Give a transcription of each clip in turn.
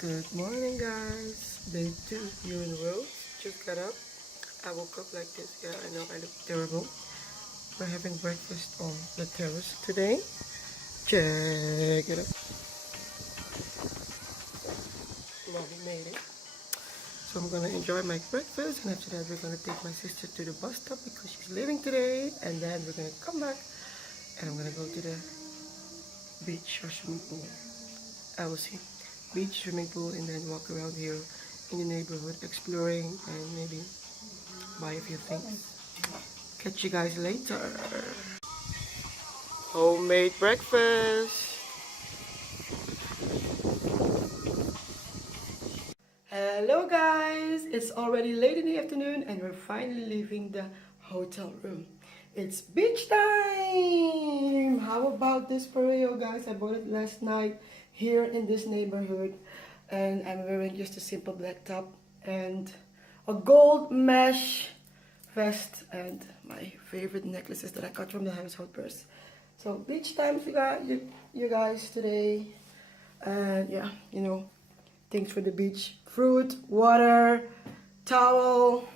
Good morning, guys. Day 2 here in Rhodes. Just got up. I woke up like this. Yeah, I know I look terrible. We're having breakfast on the terrace today. Check it out. Mommy made it. So I'm gonna enjoy my breakfast, and after that we're gonna take my sister to the bus stop because she's leaving today, and then we're gonna come back and I'm gonna go to the beach or swimming pool. I will see. Beach, swimming pool, and then walk around here in the neighborhood exploring and maybe buy a few things. Catch you guys later. Homemade breakfast. Hello guys, it's already late in the afternoon and we're finally leaving the hotel room. It's beach time! How about this pareo, guys? I bought it last night here in this neighborhood and I'm wearing just a simple black top and a gold mesh vest and my favorite necklaces that I got from the household purse. So beach time you guys today, and yeah, things for the beach: fruit, water, towel,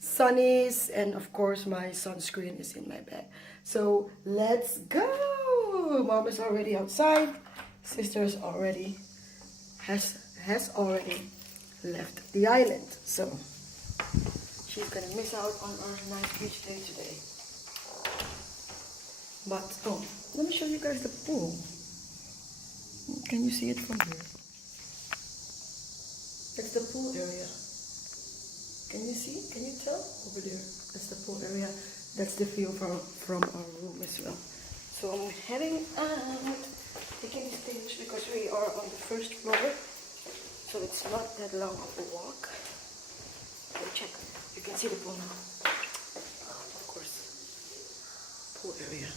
sunnies, and of course my sunscreen is in my bag. So let's go. Mom is already outside. Sister's already has already left the island. So she's gonna miss out on our nice beach day today. But let me show you guys the pool. Can you see it from here? That's the pool area. Can you see? Can you tell? Over there. That's the pool area. That's the view from our room as well. So I'm heading out, taking the stairs because we are on the first floor. So it's not that long of a walk. Let me check. You can see the pool now. Of course. Pool area.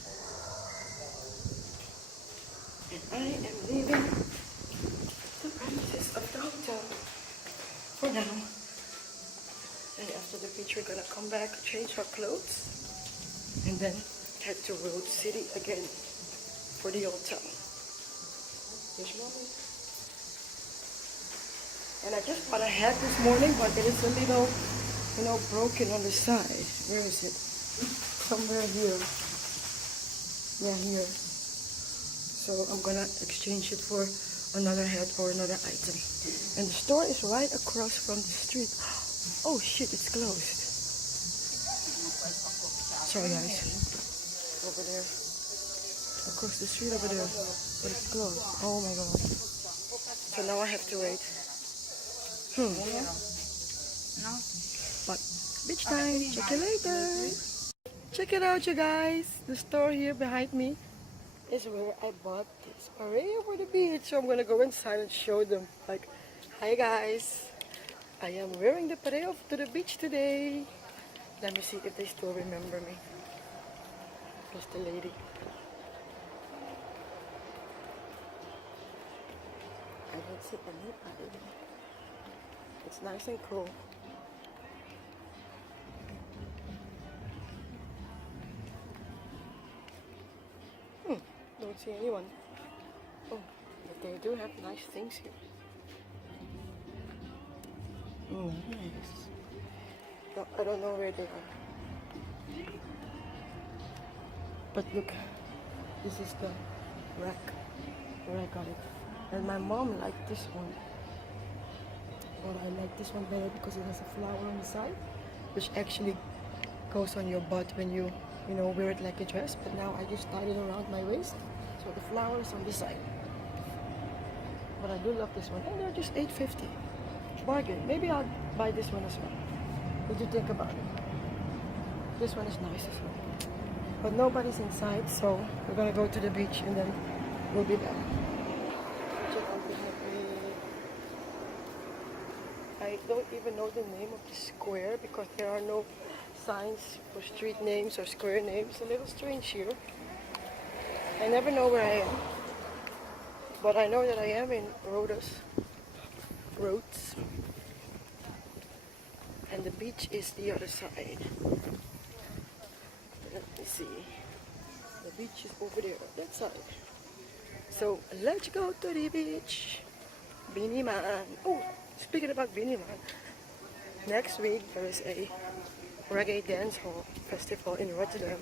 And I am leaving the premises of the hotel for now. And after the beach we're gonna come back, change our clothes, and then head to Rhodes City again for the old town. There's Mommy. And I just bought a hat this morning, but it is a little, broken on the side. Where is it? Somewhere here. Yeah, here. So I'm gonna exchange it for another hat or another item. And the store is right across from the street. Oh shit, it's closed. Sorry guys. Over there. Across the street over there. But it's closed. Oh my god. So now I have to wait. But beach time. Check you later. Check it out, you guys. The store here behind me is where I bought this pareo for the beach. So I'm gonna go inside and show them. Like, hi guys. I am wearing the pareo to the beach today. Let me see if they still remember me. Just the lady. I don't see anybody. It's nice and cool. Don't see anyone. Oh, but they do have nice things here. Nice. No, I don't know where they are. But look, this is the rack where I got it. And my mom liked this one. But I like this one better because it has a flower on the side, which actually goes on your butt when you wear it like a dress. But now I just tied it around my waist, so the flower is on the side. But I do love this one, and they're just $8.50. Bargain. Maybe I'll buy this one as well. What do you think about it? This one is nice as well. But nobody's inside, so we're gonna go to the beach and then we'll be back. Check out behind me. I don't even know the name of the square because there are no signs for street names or square names. A little strange here. I never know where I am. But I know that I am in Rhodes. And the beach is the other side. Let me see. The beach is over there, that side. So let's go to the beach. Beanie Man. Oh, speaking about Beanie Man, next week there is a reggae dance hall festival in Rotterdam,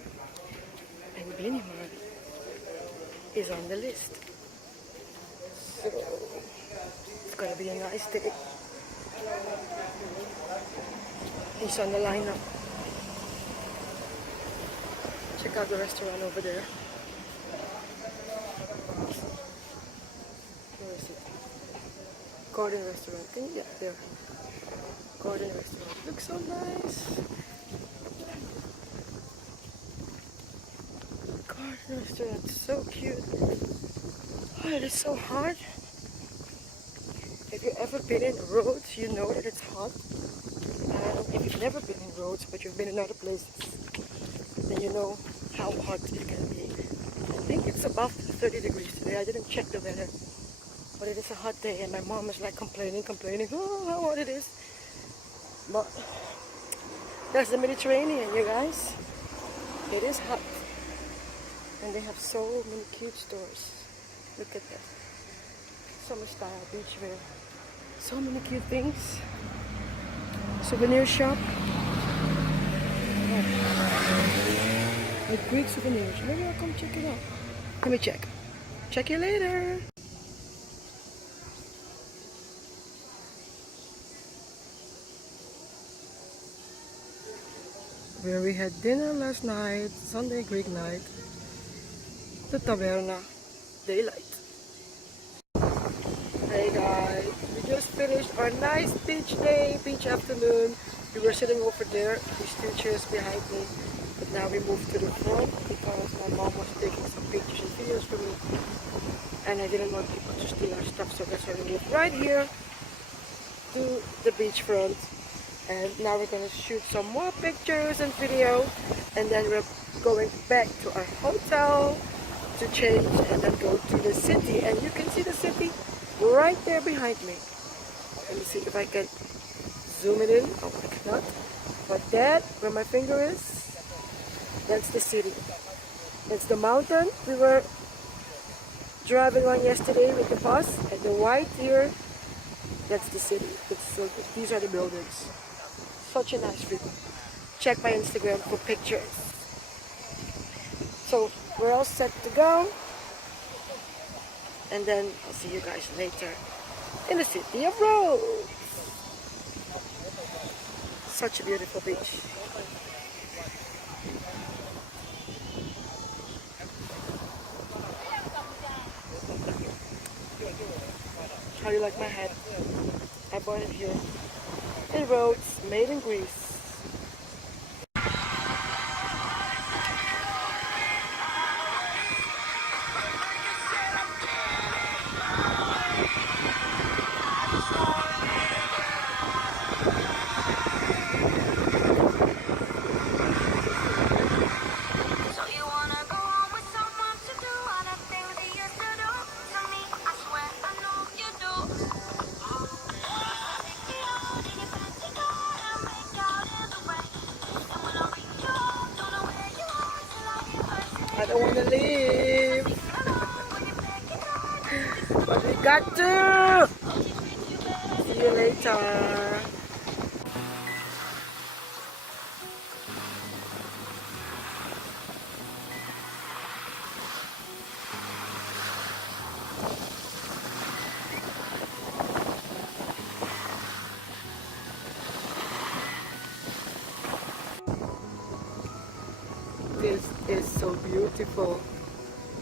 and Beanie Man is on the list. So it's gonna be a nice day. He's on the lineup. Check out the restaurant over there. Where is it? Garden restaurant. Can you get there? Garden restaurant. Looks so nice. Garden restaurant. So cute. Oh, it is so hot. If you've ever been in Rhodes, you know that it's hot. And if you've never been in Rhodes, but you've been in other places, then you know how hot it can be. I think it's above 30 degrees today. I didn't check the weather. But it is a hot day and my mom is like complaining, oh, how hot it is. But that's the Mediterranean, you guys. It is hot. And they have so many cute stores. Look at that. Summer style beachwear. So many cute things. Souvenir shop. Oh. With Greek souvenirs. Maybe I'll come check it out. Let me check. Check you later. Where we had dinner last night, Sunday Greek night, the Taverna, daylight. Hey guys, we just finished our nice beach day, beach afternoon. We were sitting over there, these two chairs behind me, but now we moved to the front because my mom was taking some pictures and videos for me, and I didn't want people to steal our stuff, so that's why we moved right here to the beach front. And now we're going to shoot some more pictures and video, and then we're going back to our hotel to change and then go to the city. And you can see the city right there behind me. Let me see if I can zoom it in. Oh, I cannot. But that, where my finger is, that's the city. That's the mountain we were driving on yesterday with the bus, and the white here, that's the city. These are the buildings. Such a nice view. Check my Instagram for pictures. So we're all set to go. And then I'll see you guys later in the city of Rhodes. Such a beautiful beach. How do you like my hat? I bought it here in Rhodes, made in Greece. I don't want to leave, but we got to. See you later. This is so beautiful.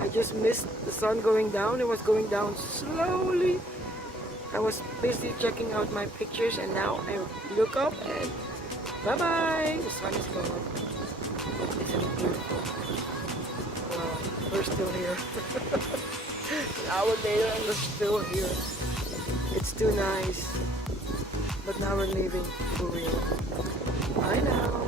I just missed the sun going down. It was going down slowly. I was busy checking out my pictures, and now I look up and bye-bye. The sun is gone. Isn't it beautiful? Wow, we're still here. An hour later and we're still here. It's too nice. But now we're leaving for real. Bye now.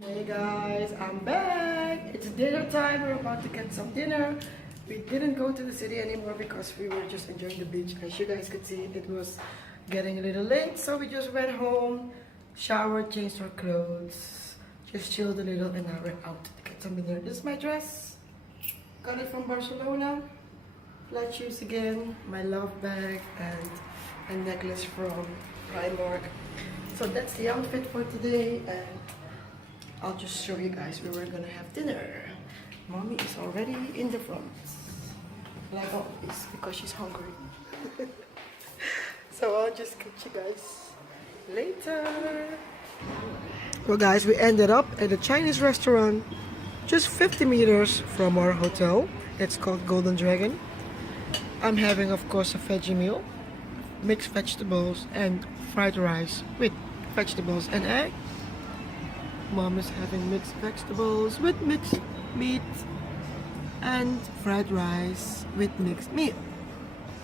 Hey guys, I'm back. dinner time. We're about to get some dinner. We didn't go to the city anymore because we were just enjoying the beach. As you guys could see, it was getting a little late, so we just went home, showered, changed our clothes, just chilled a little, and now we're out to get some dinner. This is my dress. Got it from Barcelona. Flat shoes again, my love bag, and a necklace from Primark. So that's the outfit for today, and I'll just show you guys where we're gonna have dinner. Mommy is already in the front, like always, because she's hungry. So I'll just catch you guys later. Well guys, we ended up at a Chinese restaurant just 50 meters from our hotel. It's called Golden Dragon. I'm having, of course, a veggie meal, mixed vegetables and fried rice with vegetables and egg. Mom is having mixed vegetables with mixed meat and fried rice with mixed meat.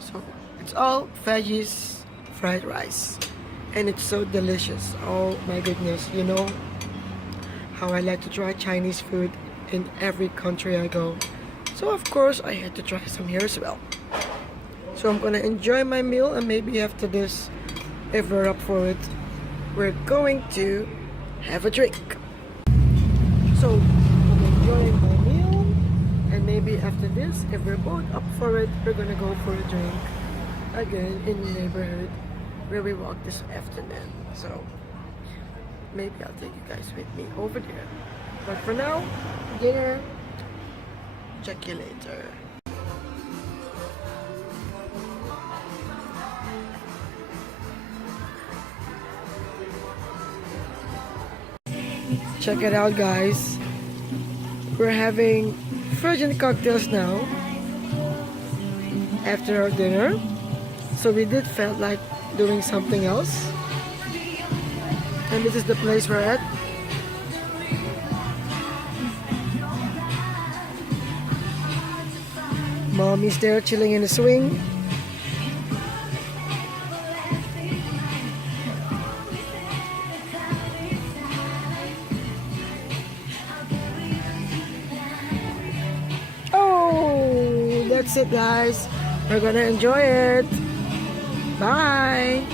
So it's all veggies, fried rice, and it's so delicious. Oh my goodness, you know how I like to try Chinese food in every country I go. So of course I had to try some here as well. So I'm gonna enjoy my meal, and maybe after this, if we're up for it, we're going to have a drink. So I'm enjoying my meal, and maybe after this, if we're both up for it, we're gonna go for a drink again in the neighborhood where we walked this afternoon. So maybe I'll take you guys with me over there. But for now, dinner. Check you later. Check it out, guys. We're having virgin cocktails now after our dinner. So we did felt like doing something else. And this is the place we're at. Mommy's there chilling in the swing. Oh, that's it, guys. We're gonna enjoy it. Bye.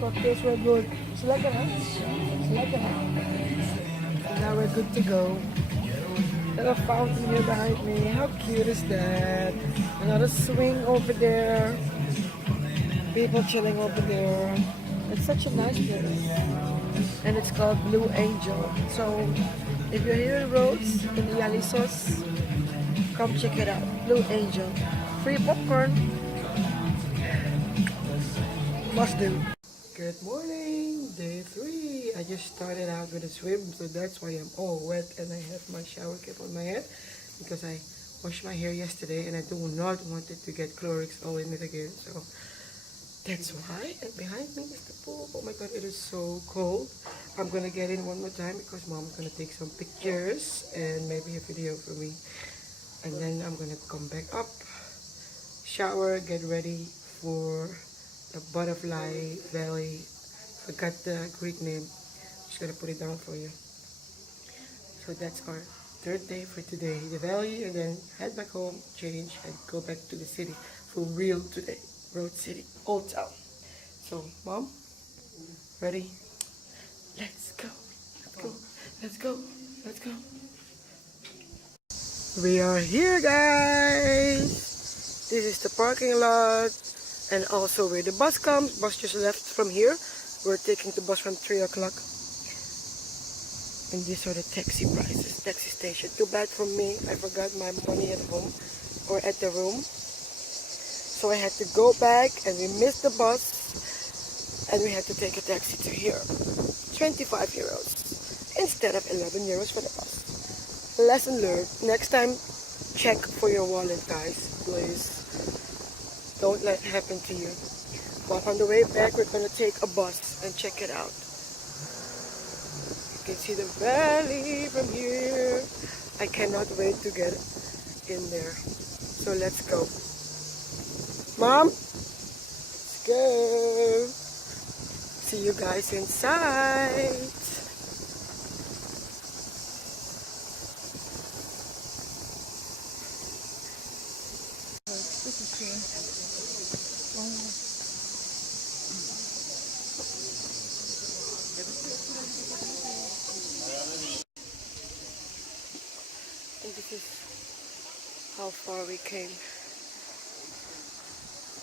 Cocktails were good. Select it, huh? Select it, huh? Now we're good to go. Little fountain here behind me. How cute is that? Another swing over there. People chilling over there. It's such a nice place. And it's called Blue Angel. So if you're here in Rhodes, in the Yalisos, come check it out. Blue Angel. Free popcorn. Must do. Good morning, day 3. I just started out with a swim, so that's why I'm all wet, and I have my shower cap on my head because I washed my hair yesterday and I do not want it to get Clorox all in it again. So that's why. And behind me is the pool. Oh my god, it is so cold. I'm gonna get in one more time because mom's gonna take some pictures and maybe a video for me, and then I'm gonna come back up, shower, get ready for the butterfly valley. Forgot the Greek name. Just gonna put it down for you. So that's our third day for today, the valley, and then head back home, change, and go back to the city for real today. Rhodes City, Old Town. So mom, ready? Let's go. Let's go. Let's go. Let's go. We are here, guys. This is the parking lot. And also where the bus comes. Bus just left from here. We're taking the bus from 3 o'clock. And these are the taxi prices, taxi station. Too bad for me, I forgot my money at home or at the room. So I had to go back, and we missed the bus, and we had to take a taxi to here. 25 euros instead of 11 euros for the bus. Lesson learned. Next time, check for your wallet, guys, please. Don't let it happen to you. But on the way back, we're gonna take a bus and check it out. You can see the valley from here. I cannot wait to get in there. So let's go. Mom, let's go. See you guys inside. And this is how far we came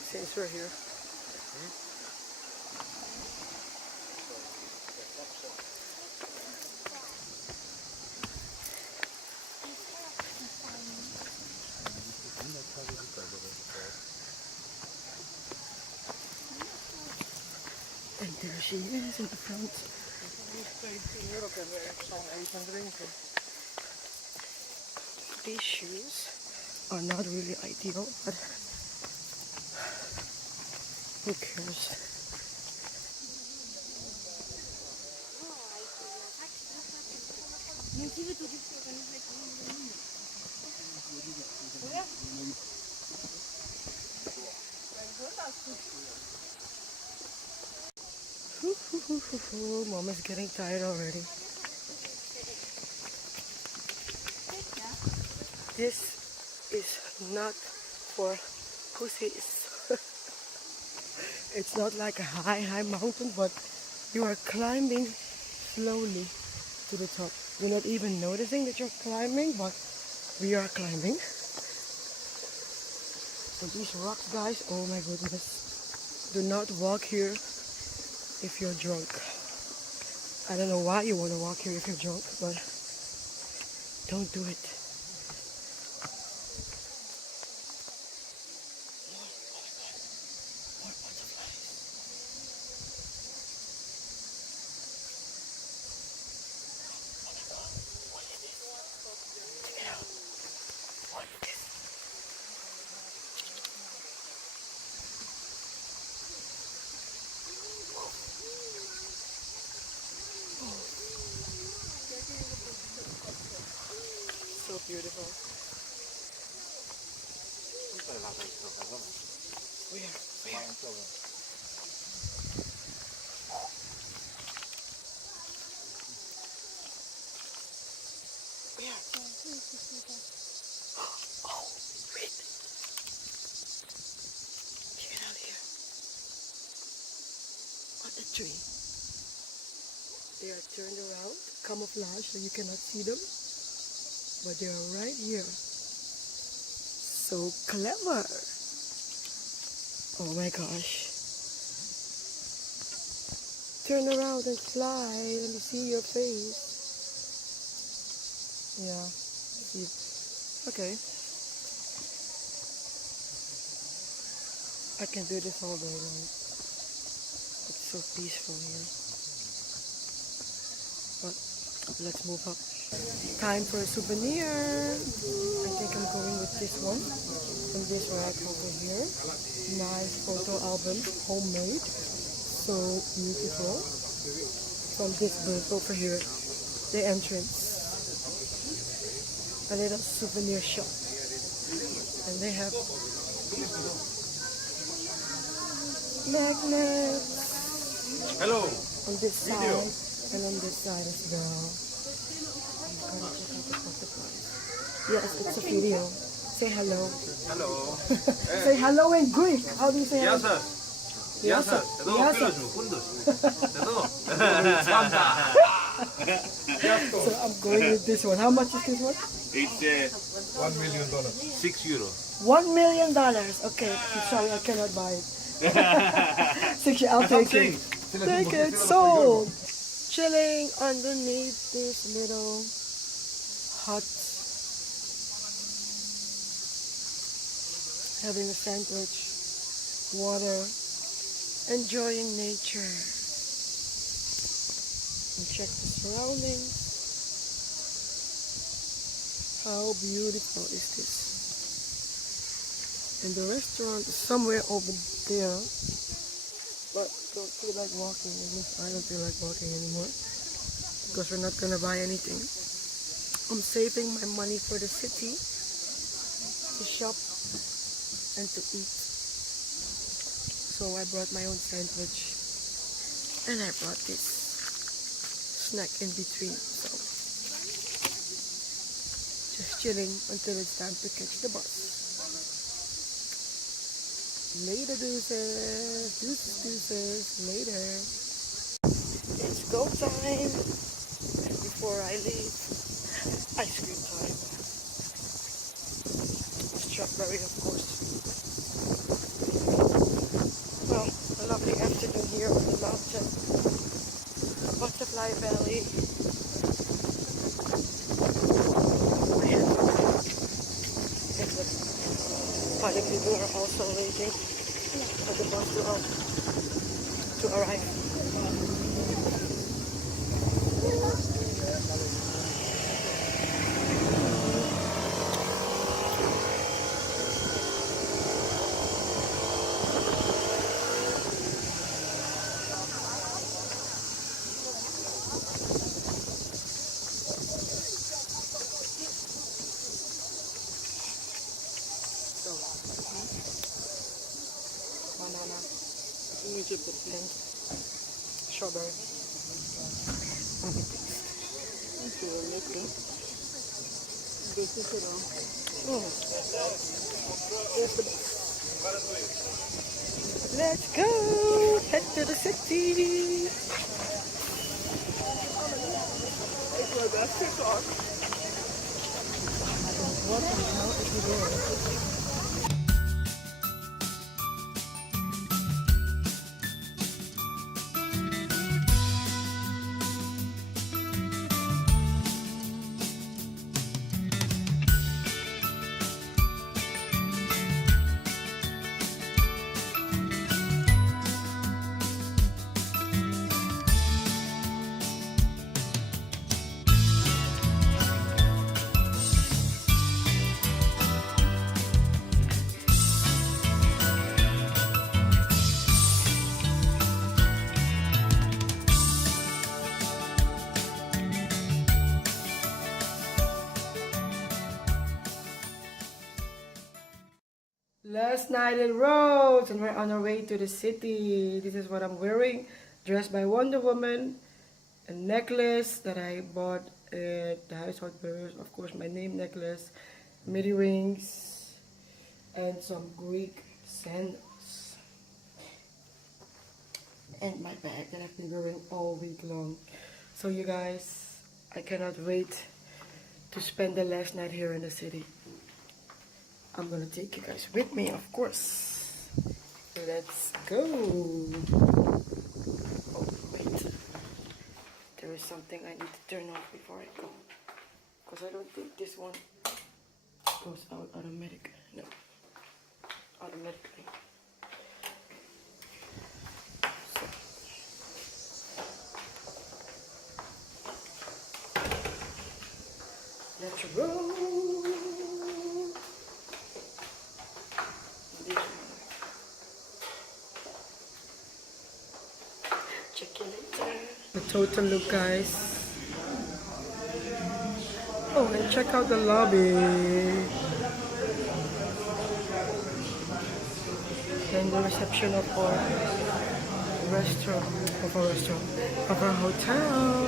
since we're here. And there she is in the front. These shoes are not really ideal, but who cares? Mom is getting tired already. This is not for pussies. It's not like a high mountain, but you are climbing slowly to the top. You're not even noticing that you're climbing, but we are climbing. And these rocks, guys, oh my goodness. Do not walk here if you're drunk. I don't know why you want to walk here if you're drunk, but don't do it. So beautiful. Where? Oh, wait. Get out here. On the tree. They are turned around, camouflage, so you cannot see them. But they are right here. So clever. Oh my gosh. Turn around and fly. Let me see your face. Yeah. See. Okay. I can do this all day long. It's so peaceful here. But let's move up. Time for a souvenir. I think I'm going with this one from this rack over here. Nice photo album, homemade, so beautiful. From this booth over here, the entrance, a little souvenir shop, and they have magnets. Hello. On this side and on this side as well. Yes, it's a video. Say hello. Hello. Say hello in Greek. How do you say hello? Yasa. Yasa. Yasa. So I'm going with this one. How much is this one? It's $1 million. €6. $1 million. Okay, I'm sorry, I cannot buy it. 6 I'll take it. Take it. Sold. Chilling underneath this little hut. Having a sandwich, water, enjoying nature. And check the surroundings. How beautiful is this? And the restaurant is somewhere over there. But don't feel like walking. At least I don't feel like walking anymore. Because we're not gonna buy anything. I'm saving my money for the city to shop and to eat. So I brought my own sandwich. And I brought this snack in between, so just chilling until it's time to catch the bus. Later, deuces, later. It's go time. Before I leave, ice cream time. Strawberry, of course. Well, a lovely afternoon here on the mountain. Butterfly Valley. My hands are cold. And the public people are also waiting for the bus to arrive. So, banana, and strawberry. Let me taste. Oh, there's the bus. Let's go! Head to the city! What the hell is he doing? Last night in Rhodes, and we're on our way to the city. This is what I'm wearing, dressed by Wonder Woman, a necklace that I bought at the household purse, of course my name necklace, midi rings, and some Greek sandals. And my bag that I've been wearing all week long. So you guys, I cannot wait to spend the last night here in the city. I'm gonna take you guys with me, of course. Let's go. Oh, wait. There is something I need to turn off before I go. Because I don't think this one goes out automatic. No. Automatically. So. Let's roll. Check you later. The total look, guys. Oh, and check out the lobby. And the reception of our of our hotel.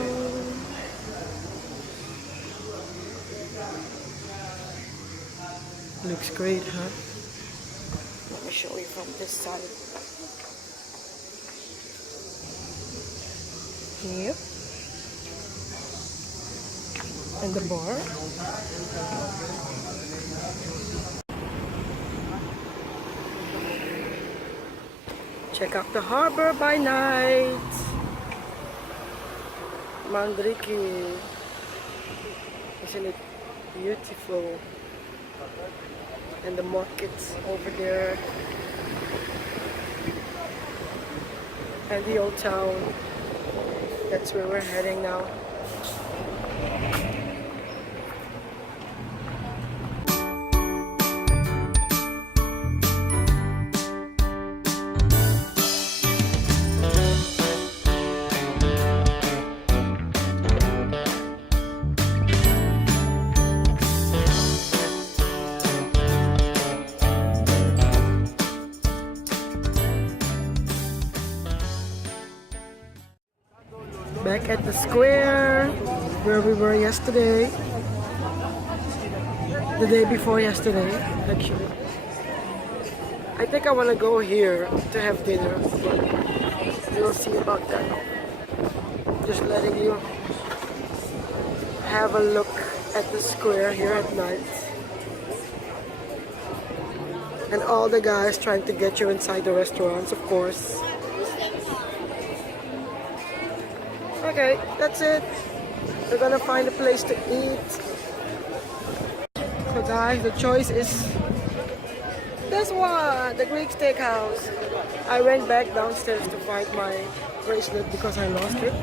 Looks great, huh? Let me show you from this side. Yep. And the bar. Check out the harbor by night. Mandriki. Isn't it beautiful? And the markets over there. And the old town. That's where we're heading now. Back at the square where we were yesterday. The day before yesterday, actually. I think I want to go here to have dinner, but we'll see about that. Just letting you have a look at the square here at night. And all the guys trying to get you inside the restaurants, of course. Okay, that's it. We're gonna find a place to eat. So guys, the choice is this one, the Greek Steakhouse. I went back downstairs to find my bracelet because I lost it.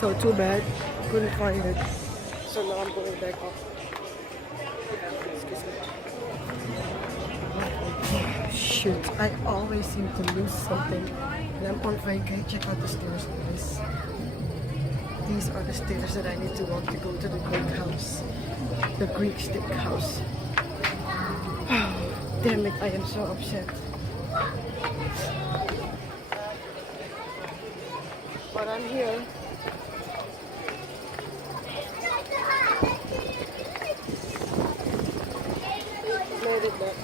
So too bad, couldn't find it. So now I'm going back up. Excuse me. Shoot, I always seem to lose something. And I'm on vacay. Check out the stairs, guys. These are the stairs that I need to walk to go to the Greek house. The Greek Steakhouse. Damn it, I am so upset. But I'm here. Made it back.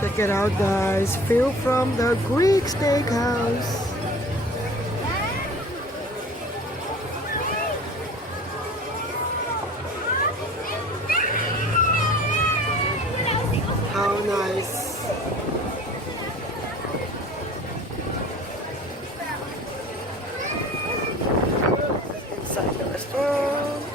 Check it out, guys. View from the Greek Steakhouse. How nice. Inside the restaurant.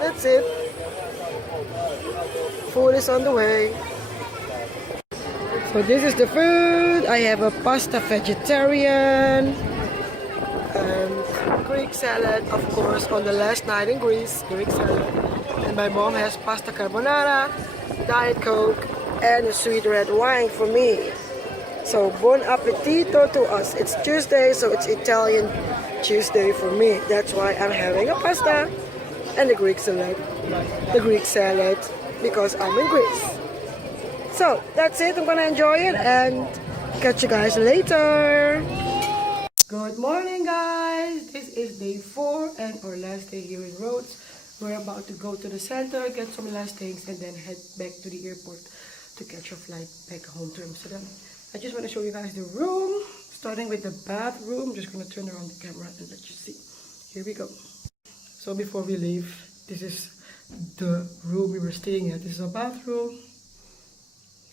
That's it. Food is on the way. So this is the food. I have a pasta vegetarian and Greek salad, of course, on the last night in Greece, Greek salad. And my mom has pasta carbonara, Diet Coke, and a sweet red wine for me. So buon appetito to us. It's Tuesday, so it's Italian Tuesday for me. That's why I'm having a pasta and the Greek salad. The Greek salad because I'm in Greece. So that's it. I'm gonna enjoy it and catch you guys later. Good morning, guys. This is day 4 and our last day here in Rhodes. We're about to go to the center, get some last things, and then head back to the airport to catch a flight back home to Amsterdam. I just want to show you guys the room, starting with the bathroom. Just gonna turn around the camera and let you see. Here we go. So before we leave, this is the room we were staying at. This is a bathroom,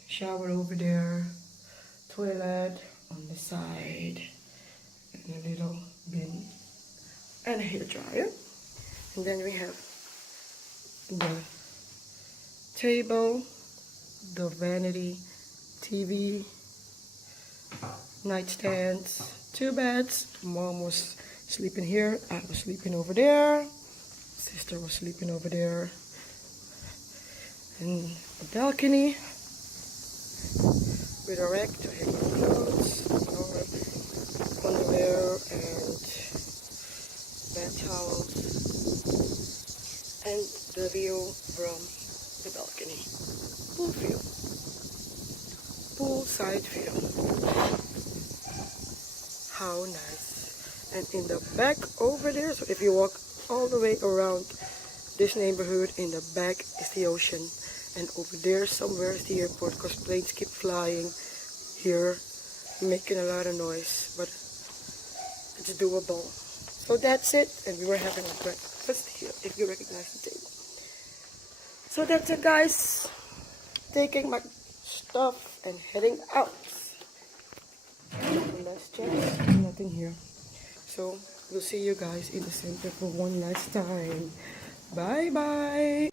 shower over there, toilet on the side, and a little bin, and a hair dryer. And then we have the table, the vanity, TV, nightstands, 2 beds. Mom was sleeping here, I was sleeping over there, sister was sleeping over there, and a balcony with a rack to hang our clothes, our underwear and bed towels, and the view from the balcony. Pool view. Poolside view. How nice. And in the back over there, so if you walk all the way around this neighborhood, in the back is the ocean. And over there somewhere is the airport, because planes keep flying here, making a lot of noise. But it's doable. So that's it. And we were having a breakfast here, if you recognize the table. So that's it, guys. Taking my stuff and heading out. Let's check. Nothing here. So we'll see you guys in the center for one last time. Bye bye.